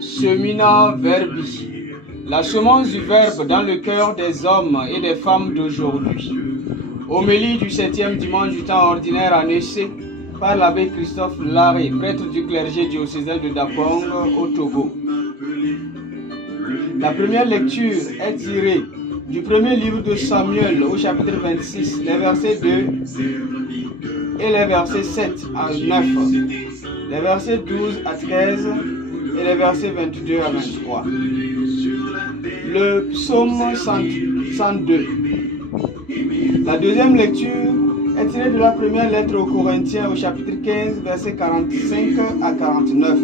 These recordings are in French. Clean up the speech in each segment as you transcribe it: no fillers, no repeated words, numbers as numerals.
Semina verbi. La semence du Verbe dans le cœur des hommes et des femmes d'aujourd'hui. Homélie du 7e dimanche du temps ordinaire à Nessé par l'abbé Christophe Larré, prêtre du clergé diocésain de Dapong au Togo. La première lecture est tirée du premier livre de Samuel au chapitre 26, les versets 2 et les versets 7 à 9, les versets 12 à 13 et les versets 22 à 23. Le psaume 102. La deuxième lecture est tirée de la première lettre aux Corinthiens au chapitre 15, versets 45 à 49.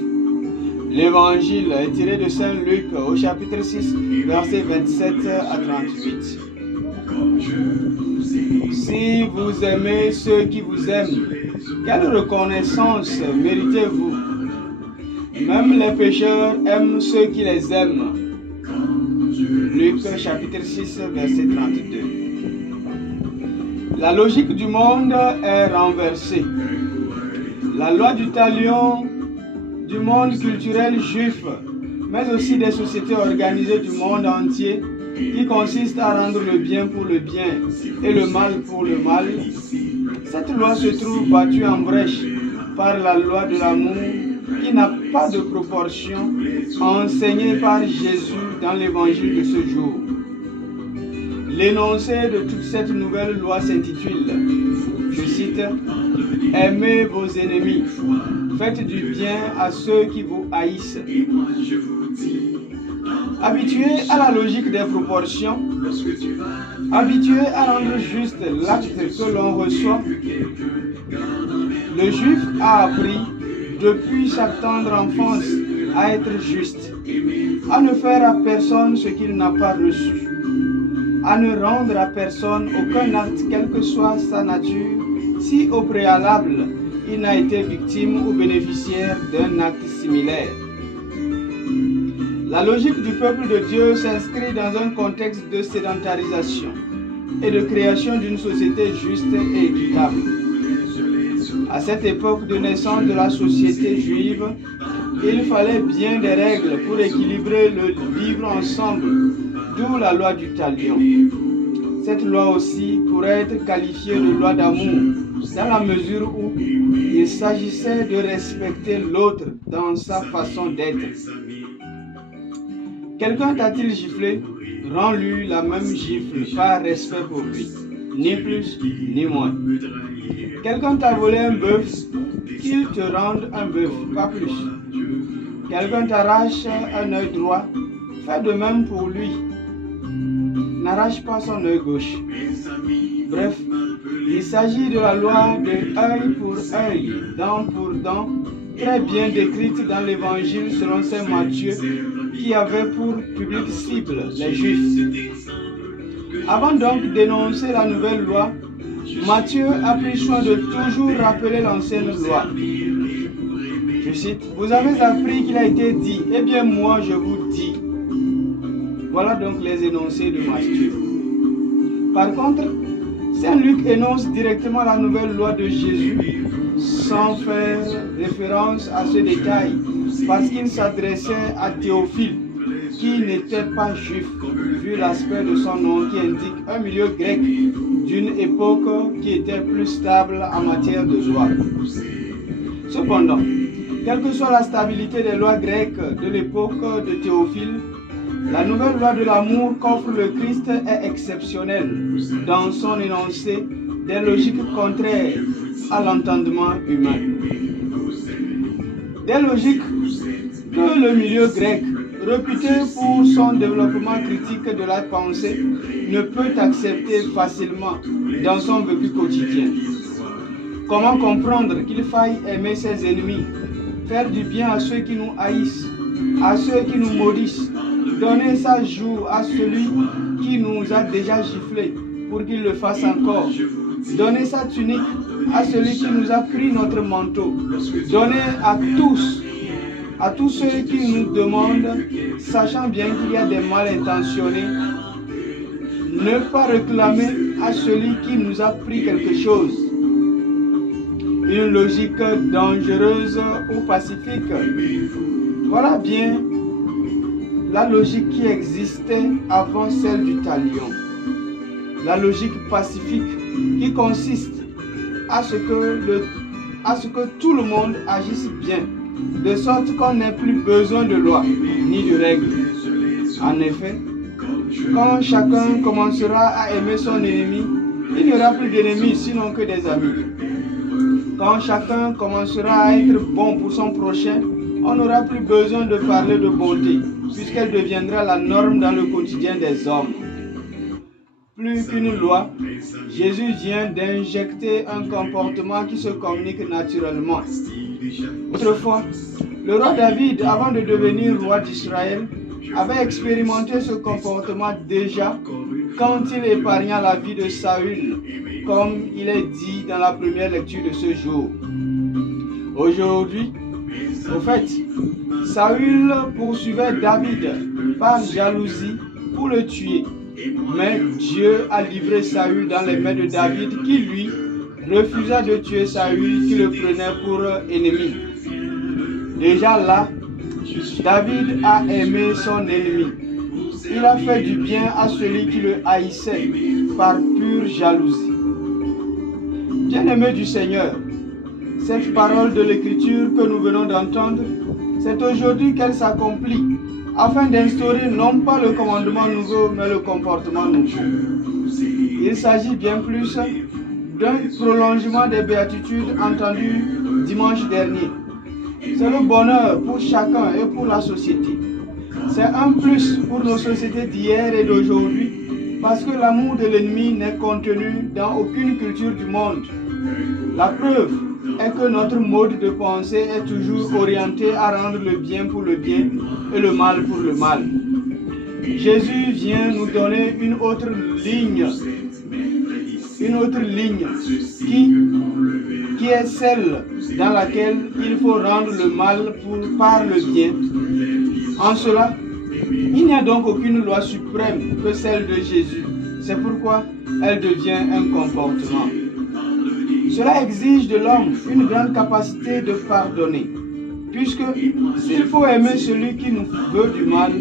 L'évangile est tiré de Saint Luc au chapitre 6, versets 27 à 38. Si vous aimez ceux qui vous aiment, quelle reconnaissance méritez-vous? Même les pécheurs aiment ceux qui les aiment. Luc chapitre 6, verset 32. La logique du monde est renversée. La loi du talion du monde culturel juif, mais aussi des sociétés organisées du monde entier, qui consiste à rendre le bien pour le bien et le mal pour le mal, cette loi se trouve battue en brèche par la loi de l'amour qui n'a pas de proportion, enseignée par Jésus dans l'évangile de ce jour. L'énoncé de toute cette nouvelle loi s'intitule, je cite, « Aimez vos ennemis, faites du bien à ceux qui vous haïssent. » Habitué à la logique des proportions, habitué à rendre juste l'acte que l'on reçoit, le juif a appris depuis sa tendre enfance à être juste, à ne faire à personne ce qu'il n'a pas reçu, à ne rendre à personne aucun acte quelle que soit sa nature, si au préalable il n'a été victime ou bénéficiaire d'un acte similaire. La logique du peuple de Dieu s'inscrit dans un contexte de sédentarisation et de création d'une société juste et équitable. À cette époque de naissance de la société juive, il fallait bien des règles pour équilibrer le vivre ensemble, d'où la loi du talion. Cette loi aussi pourrait être qualifiée de loi d'amour, dans la mesure où il s'agissait de respecter l'autre dans sa façon d'être. Quelqu'un t'a-t-il giflé? Rends-lui la même gifle par respect pour lui, ni plus ni moins. Quelqu'un t'a volé un bœuf, qu'il te rende un bœuf, pas plus. Quelqu'un t'arrache un œil droit, fais de même pour lui. N'arrache pas son œil gauche. Bref, il s'agit de la loi de œil pour œil, dent pour dent, très bien décrite dans l'évangile selon saint Matthieu, qui avait pour public cible les Juifs. Avant donc d'énoncer la nouvelle loi, Matthieu a pris soin de toujours rappeler l'ancienne loi. Je cite, « Vous avez appris qu'il a été dit, eh bien moi je vous dis. » Voilà donc les énoncés de Matthieu. Par contre, saint Luc énonce directement la nouvelle loi de Jésus, sans faire référence à ce détail, parce qu'il s'adressait à Théophile, qui n'était pas juif, vu l'aspect de son nom qui indique un milieu grec d'une époque qui était plus stable en matière de loi. Cependant, quelle que soit la stabilité des lois grecques de l'époque de Théophile, la nouvelle loi de l'amour qu'offre le Christ est exceptionnelle dans son énoncé des logiques contraires à l'entendement humain. Des logiques que le milieu grec, réputé pour son développement critique de la pensée, ne peut accepter facilement dans son vécu quotidien. Comment comprendre qu'il faille aimer ses ennemis, faire du bien à ceux qui nous haïssent, à ceux qui nous maudissent, donner sa joue à celui qui nous a déjà giflés pour qu'il le fasse encore, donner sa tunique à celui qui nous a pris notre manteau, donner à tous ceux qui nous demandent, sachant bien qu'il y a des mal intentionnés, ne pas réclamer à celui qui nous a pris quelque chose. une logique dangereuse ou pacifique. Voilà bien la logique qui existait avant celle du talion. La logique pacifique qui consiste à ce que tout le monde agisse bien, de sorte qu'on n'ait plus besoin de loi ni de règles. En effet, quand chacun commencera à aimer son ennemi, il n'y aura plus d'ennemis sinon que des amis. Quand chacun commencera à être bon pour son prochain, on n'aura plus besoin de parler de bonté, puisqu'elle deviendra la norme dans le quotidien des hommes. Plus qu'une loi, Jésus vient d'injecter un comportement qui se communique naturellement. Autrefois, le roi David, avant de devenir roi d'Israël, avait expérimenté ce comportement déjà quand il épargna la vie de Saül, comme il est dit dans la première lecture de ce jour. Aujourd'hui, au fait, Saül poursuivait David par jalousie pour le tuer. Mais Dieu a livré Saül dans les mains de David qui, lui, refusa de tuer Saül qui le prenait pour ennemi. Déjà là, David a aimé son ennemi. Il a fait du bien à celui qui le haïssait par pure jalousie. Bien-aimés du Seigneur, cette parole de l'Écriture que nous venons d'entendre, c'est aujourd'hui qu'elle s'accomplit, afin d'instaurer non pas le commandement nouveau, mais le comportement nouveau. Il s'agit bien plus d'un prolongement des béatitudes entendues dimanche dernier. C'est le bonheur pour chacun et pour la société. C'est un plus pour nos sociétés d'hier et d'aujourd'hui, parce que l'amour de l'ennemi n'est contenu dans aucune culture du monde. La preuve est que notre mode de pensée est toujours orienté à rendre le bien pour le bien et le mal pour le mal. Jésus vient nous donner une autre ligne qui est celle dans laquelle il faut rendre le mal par le bien. En cela, il n'y a donc aucune loi suprême que celle de Jésus. C'est pourquoi elle devient un comportement. Cela exige de l'homme une grande capacité de pardonner, puisque s'il faut aimer celui qui nous veut du mal,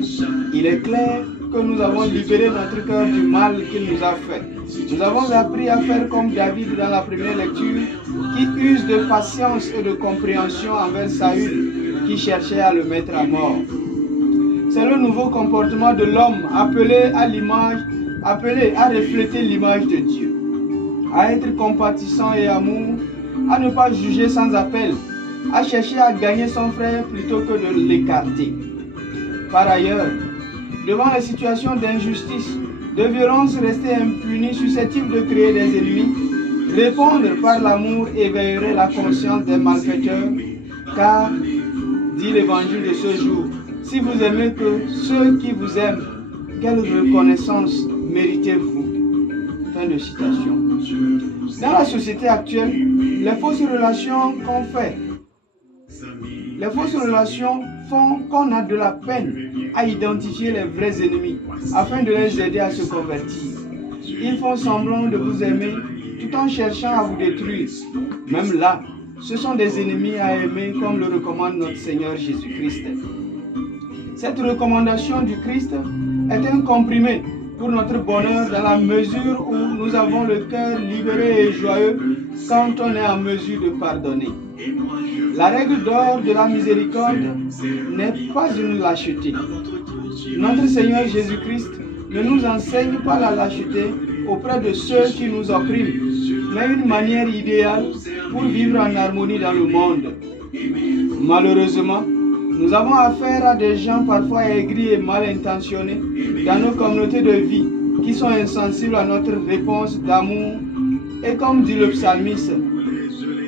il est clair que nous avons libéré notre cœur du mal qu'il nous a fait. Nous avons appris à faire comme David dans la première lecture, qui use de patience et de compréhension envers Saül, qui cherchait à le mettre à mort. C'est le nouveau comportement de l'homme appelé à refléter l'image de Dieu, à être compatissant et amour, à ne pas juger sans appel, à chercher à gagner son frère plutôt que de l'écarter. Par ailleurs, devant les situations d'injustice, de violence restées impunies susceptibles de créer des ennemis, répondre par l'amour éveillerait la conscience des malfaiteurs, car, dit l'évangile de ce jour, si vous aimez que ceux qui vous aiment, quelle reconnaissance méritez-vous? Fin de citation. Dans la société actuelle, les fausses relations font qu'on a de la peine à identifier les vrais ennemis afin de les aider à se convertir. Ils font semblant de vous aimer tout en cherchant à vous détruire. Même là, ce sont des ennemis à aimer comme le recommande notre Seigneur Jésus-Christ. Cette recommandation du Christ est un comprimé pour notre bonheur dans la mesure où nous avons le cœur libéré et joyeux quand on est en mesure de pardonner. La règle d'or de la miséricorde n'est pas une lâcheté. Notre Seigneur Jésus-Christ ne nous enseigne pas la lâcheté auprès de ceux qui nous oppriment, mais une manière idéale pour vivre en harmonie dans le monde. Malheureusement, nous avons affaire à des gens parfois aigris et mal intentionnés dans nos communautés de vie qui sont insensibles à notre réponse d'amour et comme dit le psalmiste,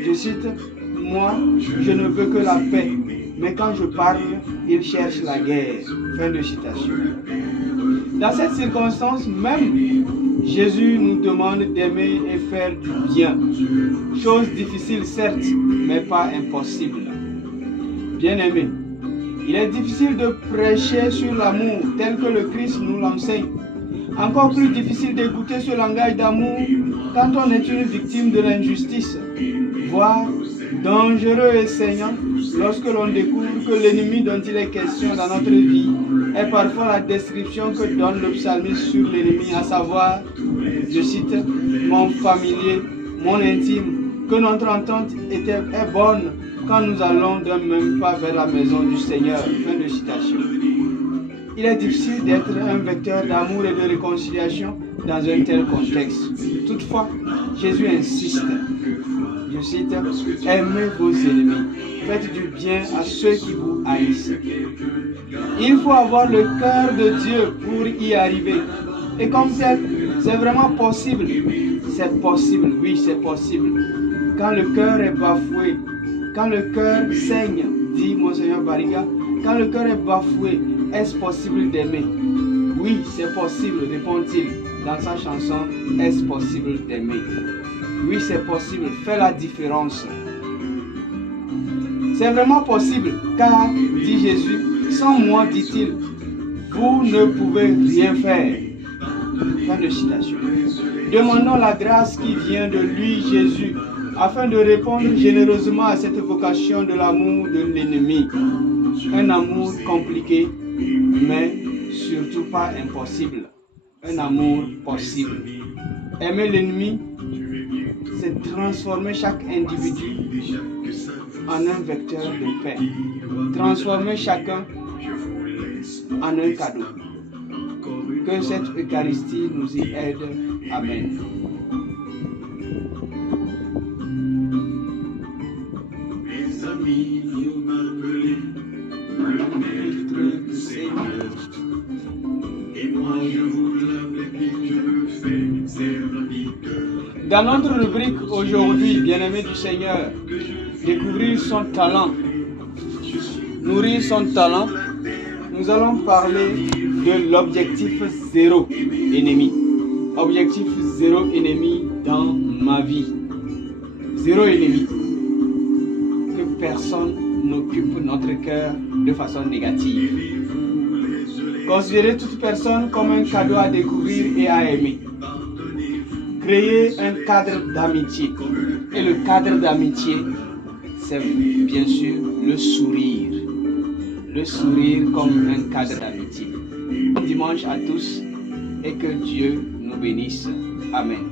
je cite, « Moi, je ne veux que la paix, mais quand je parle, ils cherchent la guerre. » Fin de citation. Dans cette circonstance, même Jésus nous demande d'aimer et faire du bien. Chose difficile certes, mais pas impossible. Bien-aimés, il est difficile de prêcher sur l'amour tel que le Christ nous l'enseigne. Encore plus difficile d'écouter ce langage d'amour quand on est une victime de l'injustice, voire dangereux et saignant, lorsque l'on découvre que l'ennemi dont il est question dans notre vie est parfois la description que donne le psalmiste sur l'ennemi, à savoir, je cite, mon familier, mon intime, que notre entente est bonne quand nous allons d'un même pas vers la maison du Seigneur. Fin de citation. Il est difficile d'être un vecteur d'amour et de réconciliation dans un tel contexte. Toutefois, Jésus insiste, je cite, aimez vos ennemis, faites du bien à ceux qui vous haïssent. Il faut avoir le cœur de Dieu pour y arriver. Et comme tel, c'est vraiment possible. C'est possible, oui, c'est possible. Quand le cœur est bafoué, quand le cœur saigne, dit Monseigneur Bariga, quand le cœur est bafoué, est-ce possible d'aimer? Oui, c'est possible, répond-il dans sa chanson, est-ce possible d'aimer? Oui, c'est possible, fais la différence. C'est vraiment possible, car, dit Jésus, sans moi, dit-il, vous ne pouvez rien faire. Fin de citation. Demandons la grâce qui vient de lui, Jésus, afin de répondre généreusement à cette vocation de l'amour de l'ennemi. Un amour compliqué, mais surtout pas impossible. Un amour possible. Aimer l'ennemi, c'est transformer chaque individu en un vecteur de paix. Transformer chacun en un cadeau. Que cette Eucharistie nous y aide. Amen. Mes amis ont m'appelé le maître du Seigneur. Et moi je vous l'appelle et je me fais serviteur. Dans notre rubrique aujourd'hui, bien-aimé du Seigneur, découvrir son talent, nourrir son talent, nous allons parler de l'objectif zéro ennemi. Objectif zéro ennemi dans ma vie. Zéro ennemi. Que personne n'occupe notre cœur de façon négative. Considérer toute personne comme un cadeau à découvrir et à aimer. Créer un cadre d'amitié. Et le cadre d'amitié, c'est bien sûr le sourire. Le sourire comme un cadre d'amitié. Bon dimanche à tous et que Dieu nous bénisse. Amen.